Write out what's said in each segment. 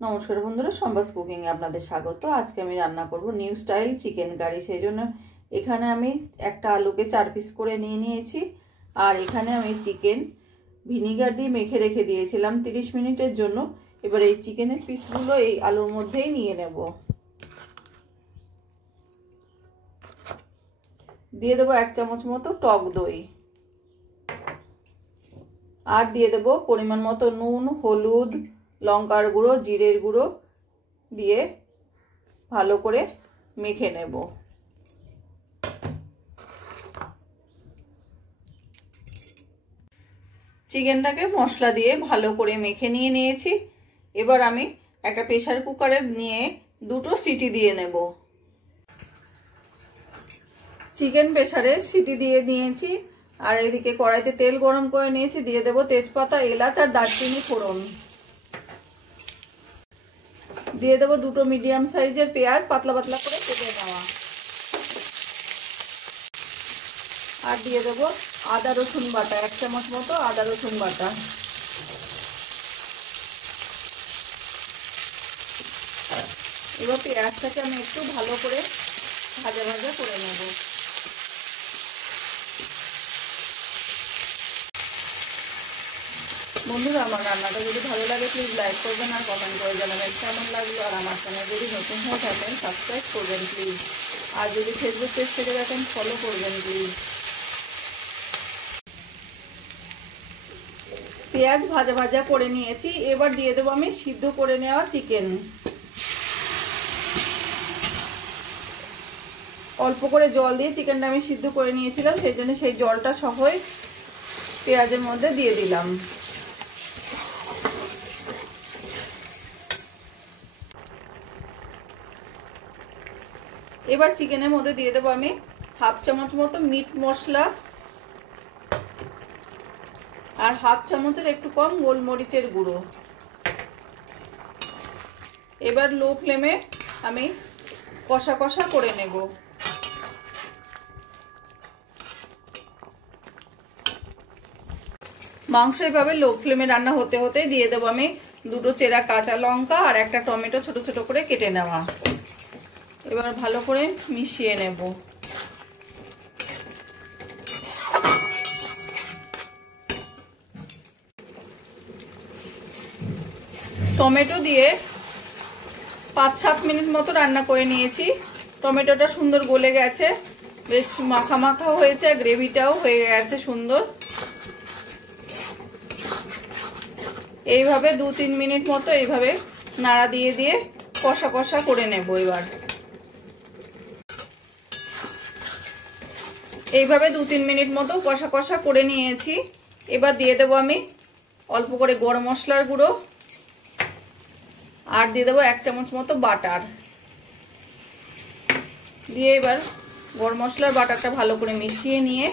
নমস্কার বন্ধুরা, সম্বাস কুকিং এ আপনাদের স্বাগত। আজকে আমি রান্না করব নিউ স্টাইল চিকেন কারি। সেই জন্য এখানে আমি একটা আলুকে 4 পিস করে নিয়েছি। আর এখানে আমি চিকেন ভিনিগার দিয়ে মেখে রেখে দিয়েছিলাম 30 মিনিটের জন্য। এবার এই চিকেনের পিসগুলো এই আলুর মধ্যেই নিয়ে নেব। দিয়ে দেবো 1 চামচ মতো টক দই, আর দিয়ে দেব পরিমাণ মতো নুন, হলুদ, লঙ্কার গুঁড়ো, জিরের গুঁড়ো দিয়ে ভালো করে মেখে নেব। চিকেনটাকে মশলা দিয়ে ভালো করে মেখে নিয়েছি। এবার আমি একটা প্রেসার কুকারে নিয়ে 2টো সিটি দিয়ে নেব। চিকেন প্রেসারে সিটি দিয়ে নিয়েছি। আর এদিকে কড়াইতে তেল গরম করে নিয়েছি। দিয়ে দেব তেজপাতা, এলাচ আর দারচিনি ফোড়ন। দিয়ে দেবো 2টো মিডিয়াম সাইজের পেঁয়াজ পাতলা পাতলা করে কেটে নেওয়া। আর দিয়ে দেবো আদা রসুন বাটা, 1 চামচ মতো আদা রসুন বাটা। এবার পেঁয়াজটাকে আমি একটু ভালো করে ভাজা ভাজা করে নেব। বন্ধুরা, আমার রান্নাটা যদি ভালো লাগে প্লিজ লাইক করবেন আর কমেন্ট করে জানাবেন কেমন লাগলো। আর আমার চ্যানেল যদি নতুন হয়ে থাকেন সাবস্ক্রাইব করবেন প্লিজ। আর যদি ফেসবুক পেজ থেকে দেখেন ফলো করবেন প্লিজ। পেঁয়াজ ভাজা ভাজা করে নিয়েছি। এবার দিয়ে দেবো আমি সিদ্ধ করে নেওয়া চিকেন। অল্প করে জল দিয়ে চিকেনটা আমি সিদ্ধ করে নিয়েছিলাম, সেই জন্য সেই জলটা সহই পেঁয়াজের মধ্যে দিয়ে দিলাম। এবার চিকেনের মধ্যে দিয়ে দেবো আমি 1/2 চামচ মতো মিট মশলা আর 1/2 চামচের একটু কম গোলমরিচের গুঁড়ো। এবার লো ফ্লেমে আমি কষা কষা করে নেব। মাংস এভাবে লো ফ্লেমে রান্না হতে হতে দিয়ে দেবো আমি 2টো চেরা কাঁচা লঙ্কা আর একটা টমেটো ছোট ছোট করে কেটে নেওয়া। এবার ভালো করে মিশিয়ে নেব। টমেটো দিয়ে 5-7 মিনিট মতো রান্না করে নিয়েছি। টমেটোটা সুন্দর গলে গেছে, বেশ মাখা মাখা হয়েছে, গ্রেভিটাও হয়ে গেছে সুন্দর। এইভাবে 2-3 মিনিট মতো এইভাবে নাড়া দিয়ে দিয়ে কষা কষা করে নেব। এবার এইভাবে 2-3 মিনিট মতো কষা কষা করে নিয়েছি। এবার দিয়ে দেবো আমি অল্প করে গরম মশলার গুঁড়ো আর দিয়ে দেবো 1 চামচ মতো বাটার দিয়ে এবার গরম মশলার বাটারটা ভালো করে মিশিয়ে নিয়ে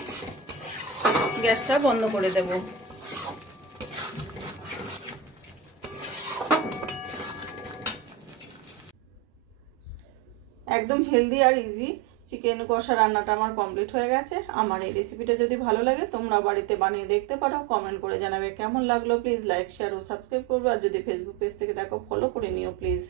গ্যাসটা বন্ধ করে দেব। একদম হেলদি আর ইজি চিকেন কষা রান্নাটা আমার কমপ্লিট হয়ে গেছে। আমার এই রেসিপিটা যদি ভালো লাগে তোমরা বাড়িতে বানিয়ে দেখতে পারো। কমেন্ট করে জানাবে কেমন লাগলো। প্লিজ লাইক, শেয়ার ও সাবস্ক্রাইব করবে। আর যদি ফেসবুক পেজ থেকে দেখো ফলো করে নিও প্লিজ।